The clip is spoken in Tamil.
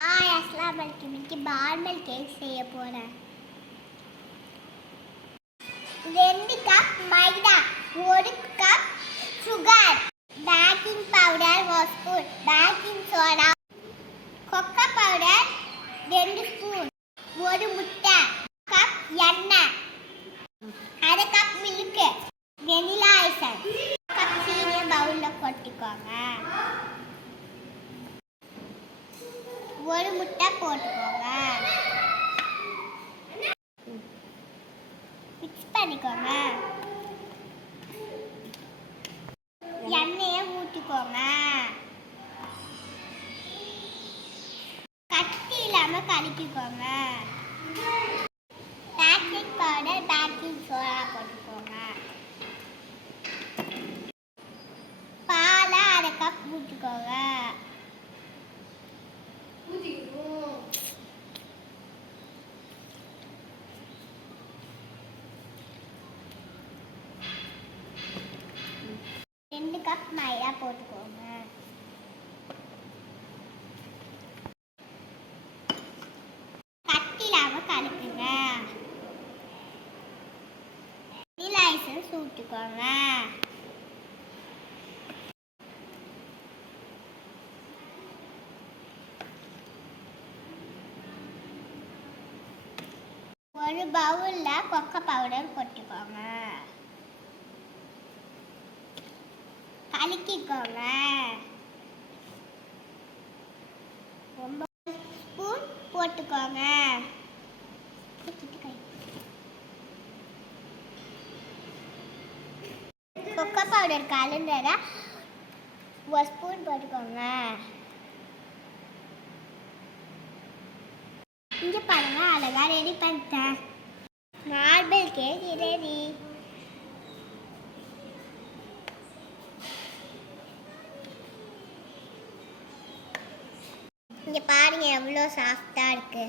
அஸ்ஸலாமு அலைக்கும். இன்னைக்கு நார்மல் கேக் செய்ய போறேன். 2 கப் மைதா, 1 cup sugar, baking powder 1 spoon, baking soda, cocoa powder 2 spoon, 1 முட்டை, கப் எண்ணெய், 1/2 cup milk, vanilla essence, cup சீனியை பவுல்ல கொட்டிக்கோங்க. 1 முட்டை போட்டுக்கோங்க. மிக்ஸ் பண்ணிக்கோங்க. எண்ணெயை ஊற்றிக்கோங்க. கட்டி இல்லாம கலக்கிக்கோங்க. பேக்கிங் பவுடர், பேக்கிங் சோடா போட்டுக்கோங்க. பாலை 1/2 கப் ஊற்றிக்கோங்க. ரெண்டு கப் மைதா போட்டுக்கோங்க. கட்டிலாம கலக்குங்க. வெனிலா எசன்ஸ் ஊற்றிக்கோங்க. ஒரு பவுல்ல கொக்கோ பவுடர் போட்டுக்கோங்க. கலக்கிக்கோங்க. 9 ஸ்பூன் போட்டுக்கோங்க. கொக்கோ பவுடர் கலந்ததை 1 ஸ்பூன் போட்டுக்கோங்க. இங்க பாருங்க, அழகா ரெடி பண்ணிட்டேன். Marble cake ready. இங்க பாருங்க எவ்வளோ சாஃப்டா இருக்கு.